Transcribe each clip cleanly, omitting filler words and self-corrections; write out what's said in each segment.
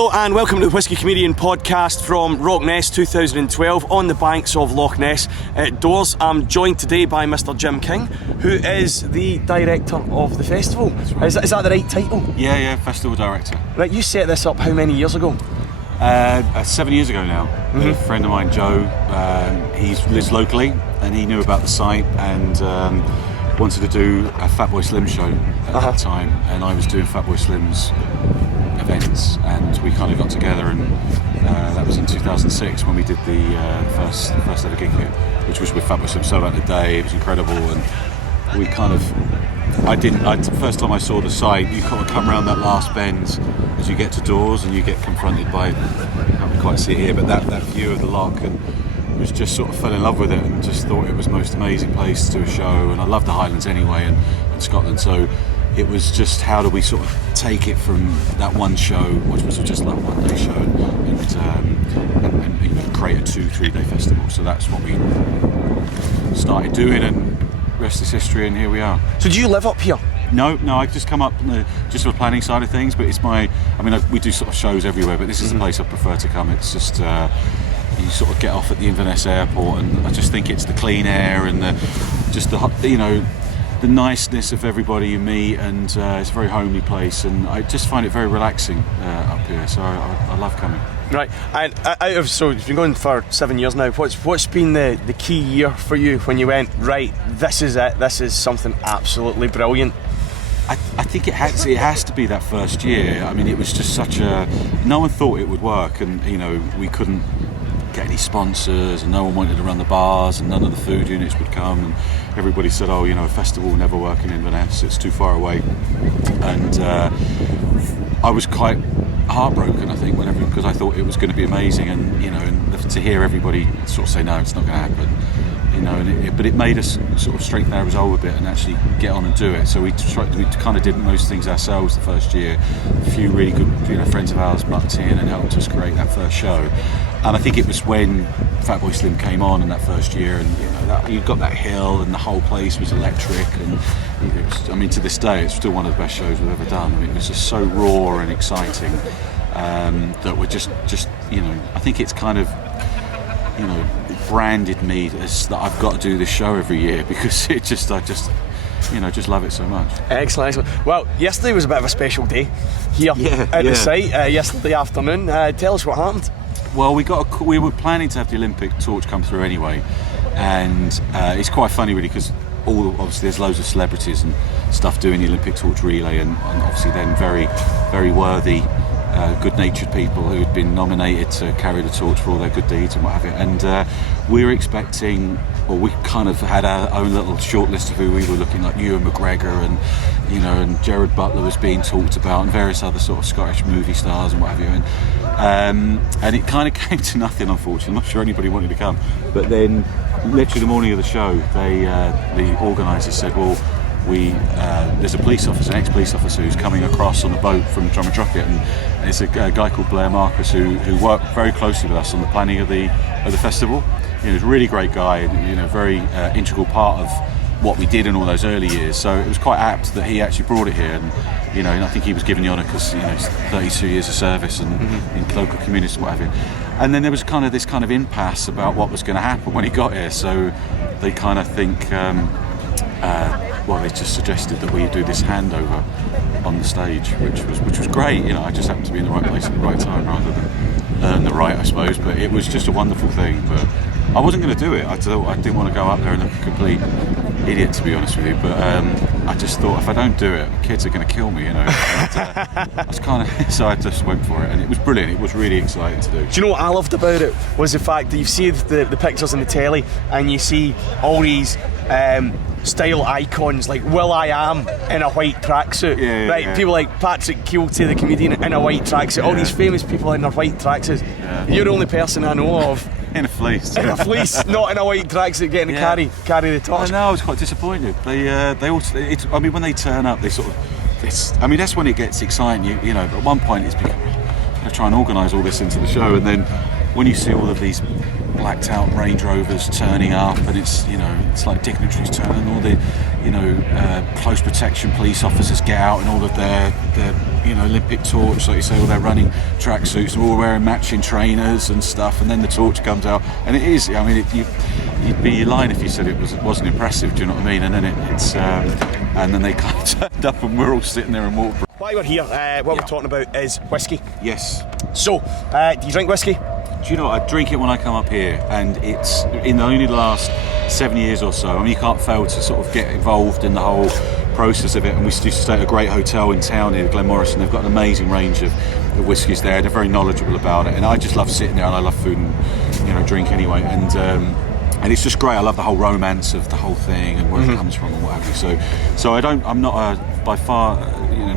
Hello and welcome to the Whisky Comedian podcast from RockNess 2012 on the banks of Loch Ness outdoors. I'm joined today by Mr. Jim King, who is the director of the festival. Right. Is that the right title? Yeah, festival director. Right, you set this up how many years ago? 7 years ago now. A friend of mine, Joe, he lives locally and he knew about the site and wanted to do a Fatboy Slim show at that time, and I was doing Fatboy Slim's events, and we kind of got together, and that was in 2006 when we did the first ever gig here, which was with Fatboy Slim. Sold out the day, it was incredible, and we kind of, the first time I saw the site, you kind of come around that last bend as you get to doors and you get confronted by, I can't quite see it here, but that view of the loch, and was just sort of fell in love with it and just thought it was the most amazing place to do a show. And I love the Highlands anyway, and Scotland, so it was just how do we sort of take it from that one show, which was just like a one-day show, and you know, create a 2-3 day festival. So that's what we started doing, and rest is history, and here we are. So do you live up here? No, I just come up just for the planning side of things, but it's we do sort of shows everywhere, but this is the place I prefer to come. It's just you sort of get off at the Inverness airport, and I just think it's the clean air and the niceness of everybody you meet, and it's a very homely place, and I just find it very relaxing up here, so I love coming. Right, and so you've been going for 7 years now. What's been the key year for you when you went, right, this is it, this is something absolutely brilliant? I think it has to be that first year. I mean, it was just no one thought it would work, and you know, we couldn't get any sponsors, and no one wanted to run the bars, and none of the food units would come, and everybody said, oh, you know, a festival will never work in Inverness, it's too far away. And I was quite heartbroken, I think, because I thought it was going to be amazing, and you know, and to hear everybody sort of say no, it's not going to happen, you know, but it made us sort of strengthen our resolve a bit and actually get on and do it. So we kind of did most things ourselves the first year. A few really good, you know, friends of ours bucked in and helped us create that first show. And I think it was when Fatboy Slim came on in that first year, and you know, you got that hill, and the whole place was electric, and it was, I mean, to this day, it's still one of the best shows we've ever done. I mean, it was just so raw and exciting that we're just you know, I think it's kind of, you know, branded me as that I've got to do this show every year, because I just love it so much. Excellent. Well, yesterday was a bit of a special day here at the site. Yesterday afternoon, tell us what happened. Well, we were planning to have the Olympic torch come through anyway, and it's quite funny really, because obviously there's loads of celebrities and stuff doing the Olympic torch relay, and obviously then very, very worthy, good-natured people who had been nominated to carry the torch for all their good deeds and what have you. And we were expecting, or we kind of had our own little short list of who we were looking, like Ewan McGregor, and you know, and Gerard Butler was being talked about, and various other sort of Scottish movie stars and what have you. And it kind of came to nothing, unfortunately. I'm not sure anybody wanted to come. But then, literally the morning of the show, the organisers said, well, there's an ex-police officer who's coming across on the boat from Drumnadrochit, and it's a guy called Blair Marcus who worked very closely with us on the planning of the festival. You know, he's a really great guy, and you know, very integral part of what we did in all those early years. So it was quite apt that he actually brought it here, and you know, and I think he was given the honour because, you know, 32 years of service and in local communities and what have you. And then there was kind of this kind of impasse about what was going to happen when he got here. So they kind of think, they just suggested that we do this handover on the stage, which was great. You know, I just happened to be in the right place at the right time rather than earn the right, I suppose. But it was just a wonderful thing. But I wasn't going to do it. I didn't want to go up there and look a complete idiot, to be honest with you. But I just thought, if I don't do it, the kids are going to kill me, you know. So I just went for it, and it was brilliant. It was really exciting to do. Do you know what I loved about it was the fact that you see the pictures on the telly, and you see all these style icons like will.i.am in a white tracksuit, right? Yeah. People like Patrick Keelty, the comedian, in a white tracksuit. All these famous people in their white tracksuits. You're the only person I know of in a fleece. In a fleece, not in a white tracksuit, getting to carry the torch. I know, I was quite disappointed. They also, I mean, when they turn up, they sort of, I mean, that's when it gets exciting. You know, at one point it's become, I try and organise all this into the show, and then when you see all of these blacked out Range Rovers turning up, and it's like dignitaries turning, and all the close protection police officers get out, and all of their Olympic torch, like you say, all their running tracksuits, all wearing matching trainers and stuff, and then the torch comes out, and it is. I mean, you'd be lying if you said it wasn't impressive. Do you know what I mean? And then and then they kind of turned up, and we're all sitting there and walking. While we're here, what we're talking about is whiskey. Yes. So, do you drink whiskey? Do you know what? I drink it when I come up here, and it's in only the last 7 years or so. I mean, you can't fail to sort of get involved in the whole process of it. And we used to stay at a great hotel in town here, Glenmorrison. They've got an amazing range of whiskies there. They're very knowledgeable about it, and I just love sitting there, and I love food and drink anyway. And it's just great. I love the whole romance of the whole thing and where it comes from and what have you. So I'm not by far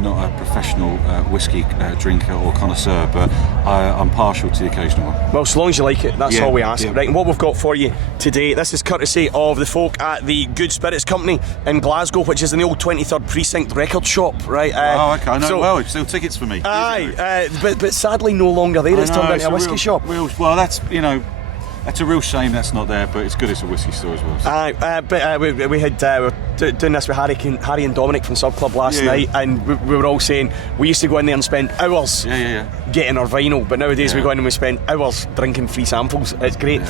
not a professional whiskey drinker or connoisseur, but I'm partial to the occasional one. Well, so long as you like it, that's all we ask. Yeah. Right, and what we've got for you today, this is courtesy of the folk at the Good Spirits Company in Glasgow, which is in the old 23rd Precinct record shop, right? Okay, I know well. It's still tickets for me. Aye, but sadly no longer there. It's turned into a whiskey shop. Well, that's a real shame that's not there, but it's good it's a whiskey store as well. So. We were doing this with Harry and Dominic from Sub Club last night, and we were all saying we used to go in there and spend hours getting our vinyl, but nowadays we go in and we spend hours drinking free samples. It's great.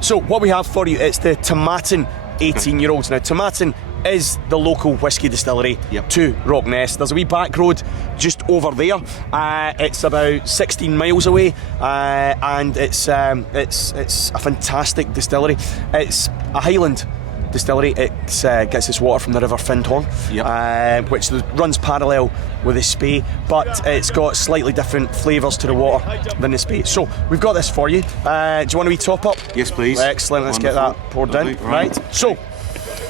So what we have for you, it's the Tomatin 18-year-olds. Now, Tomatin is the local whisky distillery to RockNess. There's a wee back road just over there. It's about 16 miles away, and it's a fantastic distillery. It's a Highland distillery. It gets its water from the River Findhorn, which runs parallel with the Spey, but it's got slightly different flavours to the water than the Spey. So we've got this for you. Do you want a wee top up? Yes, please. Excellent. Let's get that poured in. Right. So,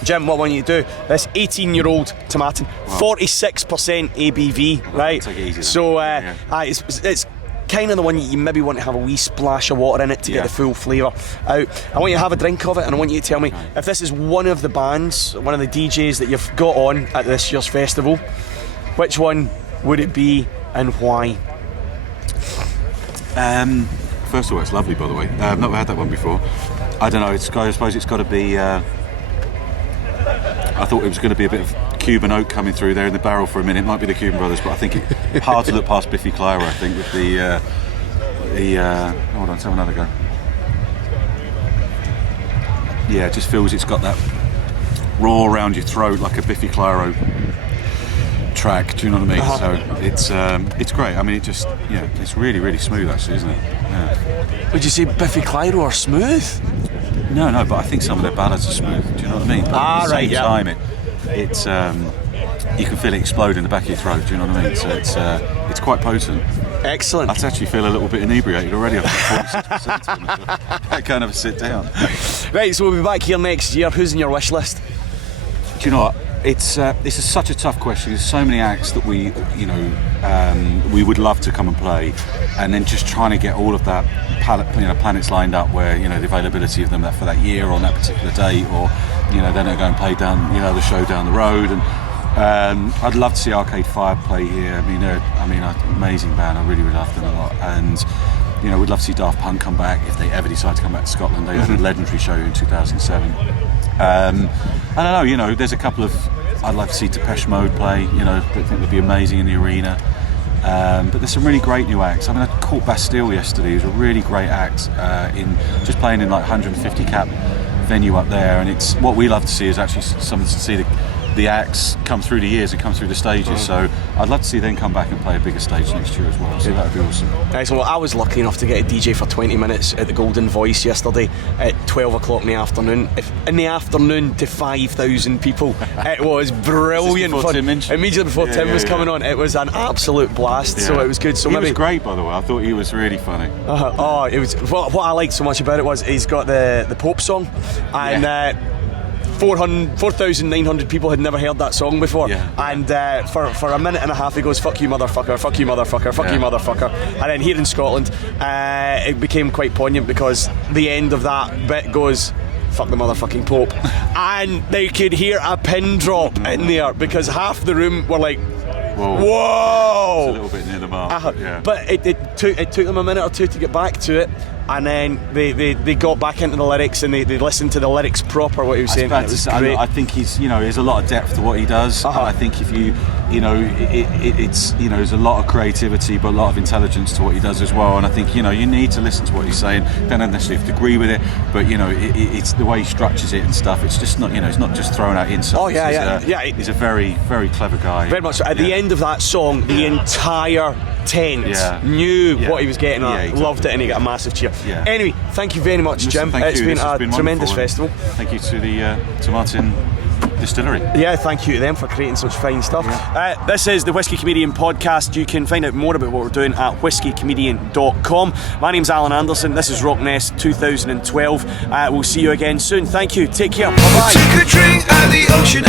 Jim, what I want you to do, this 18-year-old Tomatin, 46% ABV, right? Take it easy. So it's kind of the one you maybe want to have a wee splash of water in it to get the full flavour out. I want you to have a drink of it, and I want you to tell me if this is one of the bands, one of the DJs that you've got on at this year's festival, which one would it be and why? First of all, it's lovely, by the way. I've not had that one before. I don't know, I suppose it's got to be... I thought it was going to be a bit of Cuban oak coming through there in the barrel for a minute. It might be the Cuban Brothers, but I think it's hard to look past Biffy Clyro, I think, with the hold on, let's have another go. Yeah, it just feels it's got that raw around your throat like a Biffy Clyro track, do you know what I mean? So it's great. I mean, it just, it's really, really smooth actually, isn't it? Yeah. Would you say Biffy Clyro are smooth? No, but I think some of their ballads are smooth. Do you know what I mean? But at the same time, it's you can feel it explode in the back of your throat. Do you know what I mean? So it's quite potent. Excellent. I actually feel a little bit inebriated already. I've got 46%. I can't have a sit down. Right, so we'll be back here next year. Who's in your wish list? Do you know what? This is such a tough question. There's so many acts that we would love to come and play, and then just trying to get all of that planets lined up where the availability of them for that year on that particular date, or then they go and play down the show down the road. And I'd love to see Arcade Fire play here. I mean, they're an amazing band. I really love them a lot, and we'd love to see Daft Punk come back if they ever decide to come back to Scotland. They had a legendary show in 2007. I don't know, there's a couple of... I'd like to see Depeche Mode play, I think they'd be amazing in the arena. But there's some really great new acts. I mean, I caught Bastille yesterday. It was a really great act in just playing in like 150 cap venue up there. And it's what we love to see is actually something to see the acts come through the years and come through the stages. So I'd love to see them come back and play a bigger stage next year as well. So that would be awesome. Excellent. Well, I was lucky enough to get a DJ for 20 minutes at the Golden Voice yesterday at 12 o'clock in the afternoon. In the afternoon to 5,000 people. It was brilliant fun. Immediately before Tim was coming on. It was an absolute blast. So it was good. So he was great, by the way. I thought he was really funny. It was. What I liked so much about it was he's got the Pope song, and 4,900 people had never heard that song before, and for a minute and a half he goes, fuck you motherfucker, fuck you motherfucker, fuck you motherfucker, and then here in Scotland it became quite poignant because the end of that bit goes, fuck the motherfucking Pope, and they could hear a pin drop in there because half the room were like, whoa! It's a little bit near the mark, But it took them a minute or two to get back to it, and then they got back into the lyrics and they listened to the lyrics proper, what he was saying. It was great. I think there's a lot of depth to what he does. And I think if it's there's a lot of creativity but a lot of intelligence to what he does as well, and I think you need to listen to what he's saying. Don't necessarily have to agree with it, but it's the way he structures it and stuff. It's just not it's not just throwing out insults. He's a very, very clever guy. Very much so. At the end of that song, the entire tent knew what he was getting at. Exactly. Loved it, and he got a massive cheer. Anyway, thank you very much, Jim. It's been a tremendous festival. Thank you to the Tomatin Distillery. Yeah, thank you to them for creating such fine stuff. This is the Whisky Comedian podcast. You can find out more about what we're doing at whiskeycomedian.com. My name's Alan Anderson. This is RockNess 2012. We'll see you again soon. Thank you. Take care. Bye bye. Took a drink at the ocean.